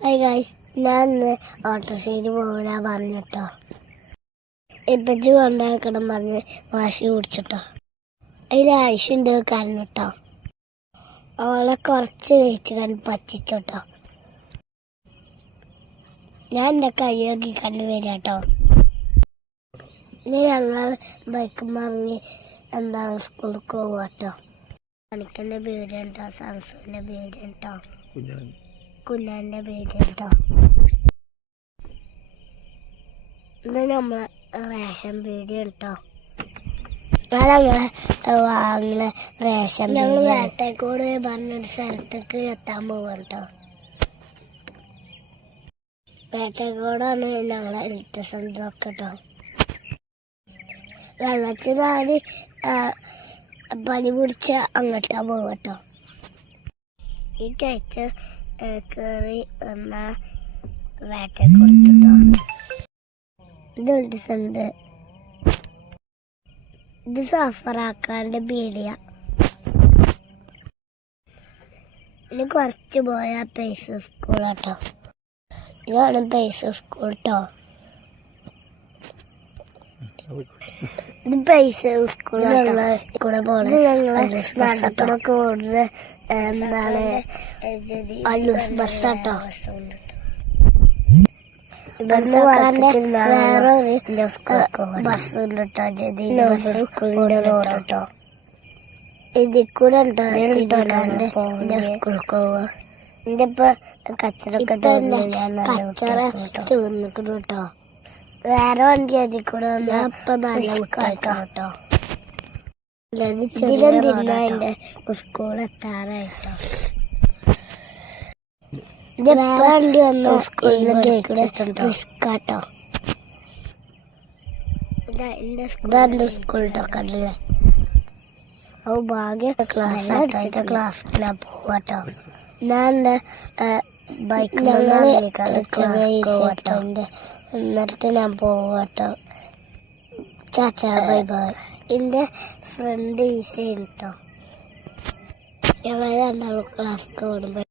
Hi guys, ഞാൻ ഇന്ന് ഓട്ടോസൈഡ് പോകാൻ പറഞ്ഞിട്ടോ. ഇപ്പച്ചി കൊണ്ടാക്കണം പറഞ്ഞ് വാശി കുടിച്ചിട്ടോ. അതിൽ ആവശ്യമുണ്ട് കരഞ്ഞിട്ടോ. അവളെ കുറച്ച് കഴിച്ച് കണ്ട് പറ്റിച്ചോട്ടോ. ഞാൻ എൻ്റെ കൈ നോക്കി കണ്ടുവരാട്ടോ. ഇനി ഞങ്ങൾ ബൈക്ക് മറിഞ്ഞ് എന്താണ് സ്കൂളിൽ പോവാട്ടോ. എനിക്കെൻ്റെ വീടുണ്ടോ, സംസുവിൻ്റെ വീടുണ്ടോ, കുഞ്ഞാൻ്റെ വീടുണ്ടോ. ഇത് നമ്മളെ റേഷൻ വീഡിയോ കേട്ടോ. ഞങ്ങൾ വാങ്ങുന്ന റേഷൻ ഞങ്ങൾ വേട്ടക്കോട് പറഞ്ഞൊരു സ്ഥലത്തേക്ക് എത്താൻ പോവാ കേട്ടോ. വേട്ടക്കോടാണ് ഞങ്ങളെ ഹെൽത്ത് സെൻ്ററൊക്കെ കേട്ടോ. വെള്ളത്തിനാണ് പനി പിടിച്ച അങ്ങോട്ടാ പോകട്ടോ. ഈ കഴിച്ച കയറി വന്ന വേട്ട കൊടുത്തിട്ടോ. ഇത് ഉണ്ട്, ഇത് സഫറാക്കാൻ്റെ പീടിയ. ഇനി കുറച്ച് പോയാൽ പൈസ സ്കൂളാട്ടോ. ഇതാണ് പൈസ സ്കൂൾ കേട്ടോ. ഇത് പൈസ സ്കൂളിൽ കൂടെ പോണ നടക്കണ കൂടുതൽ എന്താണ് അല്ലൂസ് ബസ്സാട്ടോ. ഇവിടുന്ന് വേറൊരു ബസ് ഉണ്ട് കേട്ടോ. ജദീദ് ബസ് ഓട്ടോ. ഇതിൽ കൂടെ ഉണ്ടോ എന്റെ സ്കൂളിൽ പോവുക. എന്റെ ഇപ്പൊ കച്ചറൊക്കെ കച്ചറ തീർന്നിക്കണം കേട്ടോ. വേറെ വണ്ടി അതിൽ കൂടെ വന്നാൽ ഇപ്പൊ നല്ല കേട്ടോ. എന്റെ സ്കൂൾ എത്താറായിട്ടോ. വണ്ടി വന്നു സ്കൂളിൽ റിസ്കാട്ടോ. എന്റെ സ്കൂളിട്ടോ കണ്ടില്ലേ. അത് ഭാഗ്യം ക്ലാസ്സിലാ പോവാട്ടോ. ഞാൻ എൻ്റെ ബൈക്കിൽ എന്നിട്ട് ഞാൻ പോവാട്ടോ. ചാച്ചാ ബൈ ബൈ. എൻ്റെ ഫ്രണ്ട് ഈസ കേട്ടോ. ഞങ്ങൾ രണ്ടാളും ക്ലാസ്സിൽ പോകുമ്പോൾ